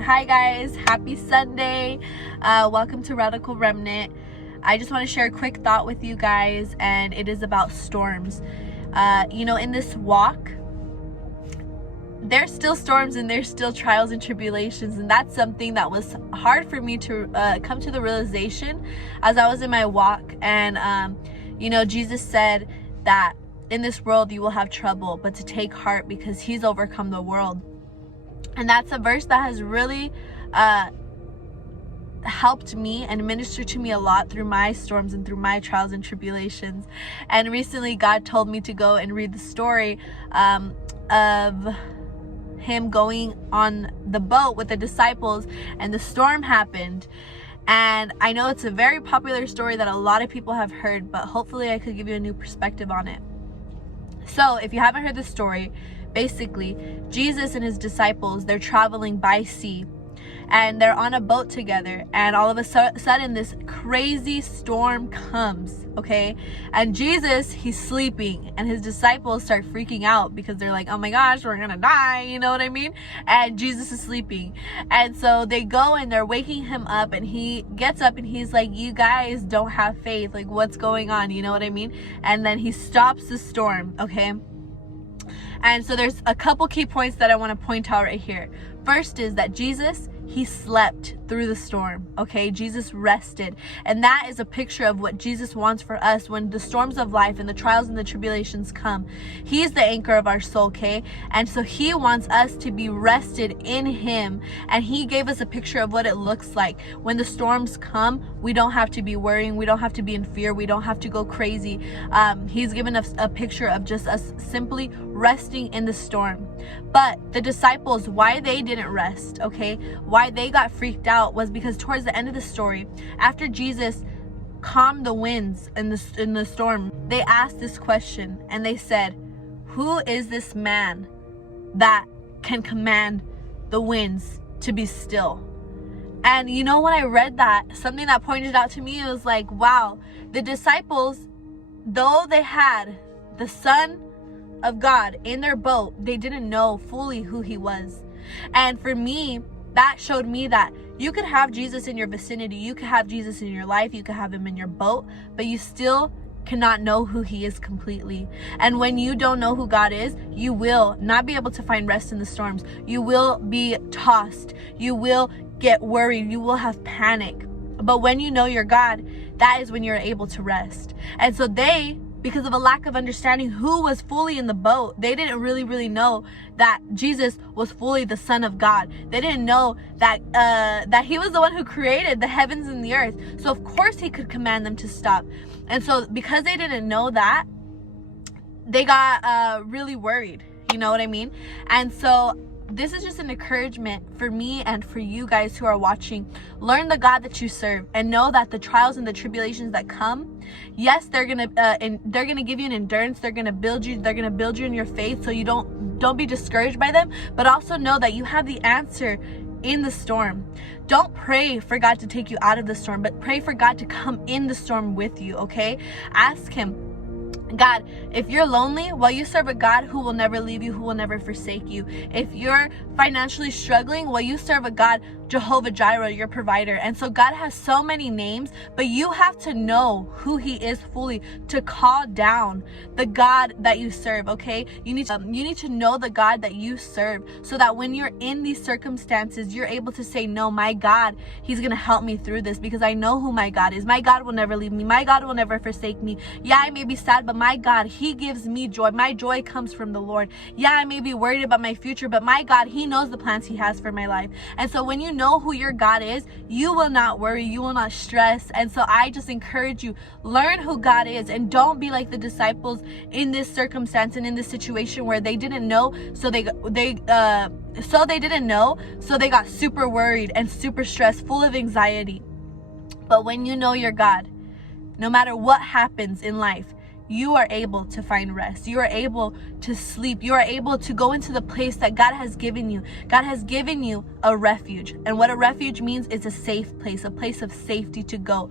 Hi guys, happy Sunday. Welcome to Radical Remnant. I just want to share a quick thought with you guys, and it is about storms. In this walk, there's still storms and there's still trials and tribulations, and that's something that was hard for me to come to the realization as I was in my walk. And Jesus said that in this world you will have trouble, but to take heart because he's overcome the world. And that's a verse that has really helped me and ministered to me a lot through my storms and through my trials and tribulations. And recently God told me to go and read the story of him going on the boat with the disciples, and the storm happened. And I know it's a very popular story that a lot of people have heard, but hopefully I could give you a new perspective on it. So if you haven't heard the story, basically Jesus and his disciples, they're traveling by sea and they're on a boat together, and all of a sudden this crazy storm comes, okay? And Jesus, he's sleeping, and his disciples start freaking out because they're like, oh my gosh, we're gonna die, you know what I mean? And Jesus is sleeping, and so they go and they're waking him up, and he gets up and he's like, you guys don't have faith, like what's going on, you know what I mean? And then he stops the storm, okay? And so there's a couple key points that I want to point out right here. First is that Jesus, he slept through the storm, okay? Jesus rested. And that is a picture of what Jesus wants for us when the storms of life and the trials and the tribulations come. He is the anchor of our soul, okay? And so he wants us to be rested in him. And he gave us a picture of what it looks like. When the storms come, we don't have to be worrying. We don't have to be in fear. We don't have to go crazy. He's given us a picture of just us simply resting in the storm. But the disciples, why they didn't rest, okay? Why they got freaked out was because towards the end of the story, after Jesus calmed the winds in the storm, they asked this question, and they said, who is this man that can command the winds to be still? And when I read that, something that pointed out to me, it was like, wow, the disciples, though they had the Son of God in their boat, they didn't know fully who he was. And for me, that showed me that you could have Jesus in your vicinity, you could have Jesus in your life, you could have him in your boat, but you still cannot know who he is completely. And when you don't know who God is, you will not be able to find rest in the storms. You will be tossed. You will get worried. You will have panic. But when you know your God, that is when you're able to rest. And so they, because of a lack of understanding who was fully in the boat, they didn't really know that Jesus was fully the Son of God. They didn't know that that he was the one who created the heavens and the earth. So of course he could command them to stop. And so because they didn't know that, they got really worried. You know what I mean? And so this is just an encouragement for me and for you guys who are watching. Learn the God that you serve, and know that the trials and the tribulations that come, yes, they're gonna give you an endurance. They're gonna build you. They're gonna build you in your faith, so you don't be discouraged by them. But also know that you have the answer in the storm. Don't pray for God to take you out of the storm, but pray for God to come in the storm with you. Okay? Ask him, God, if you're lonely, well, you serve a God who will never leave you, who will never forsake you. If you're financially struggling, well, you serve a God, Jehovah Jireh, your provider. And so God has so many names, but you have to know who he is fully to call down the God that you serve, okay? You need to know the God that you serve, so that when you're in these circumstances, you're able to say, no, my God, he's going to help me through this because I know who my God is. My God will never leave me. My God will never forsake me. Yeah, I may be sad, but my God, he gives me joy. My joy comes from the Lord. Yeah, I may be worried about my future, but my God, he knows the plans he has for my life. And so when you know who your God is, you will not worry, you will not stress. And so I just encourage you, learn who God is, and don't be like the disciples in this circumstance and in this situation where they didn't know, so they got super worried and super stressed, full of anxiety. But when you know your God, no matter what happens in life, you are able to find rest. You are able to sleep. You are able to go into the place that God has given you. God has given you a refuge. And what a refuge means is a safe place, a place of safety to go.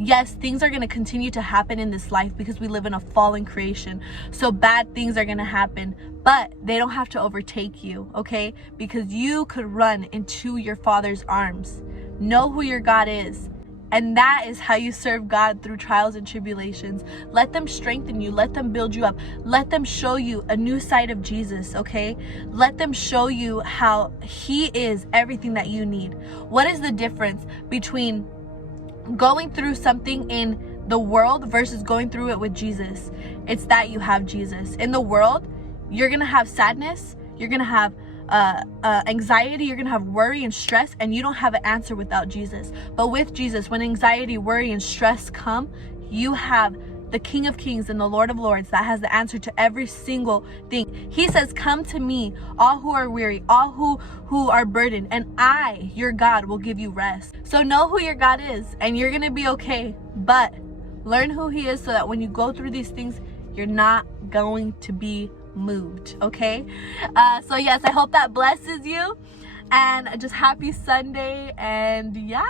Yes, things are going to continue to happen in this life because we live in a fallen creation. So bad things are going to happen, but they don't have to overtake you, okay? Because you could run into your Father's arms. Know who your God is. And that is how you serve God, through trials and tribulations. Let them strengthen you. Let them build you up. Let them show you a new side of Jesus, okay? Let them show you how He is everything that you need. What is the difference between going through something in the world versus going through it with Jesus? It's that you have Jesus. In the world, you're gonna have sadness, you're gonna have anxiety, you're gonna have worry and stress, and you don't have an answer without Jesus. But with Jesus, when anxiety, worry, and stress come, you have the King of Kings and the Lord of Lords that has the answer to every single thing. He says, come to me, all who are weary, all who are burdened, and I, your God, will give you rest. So know who your God is, and you're gonna be okay. But learn who He is so that when you go through these things, you're not going to be moved, okay? So yes, I hope that blesses you, and just happy Sunday, and yeah.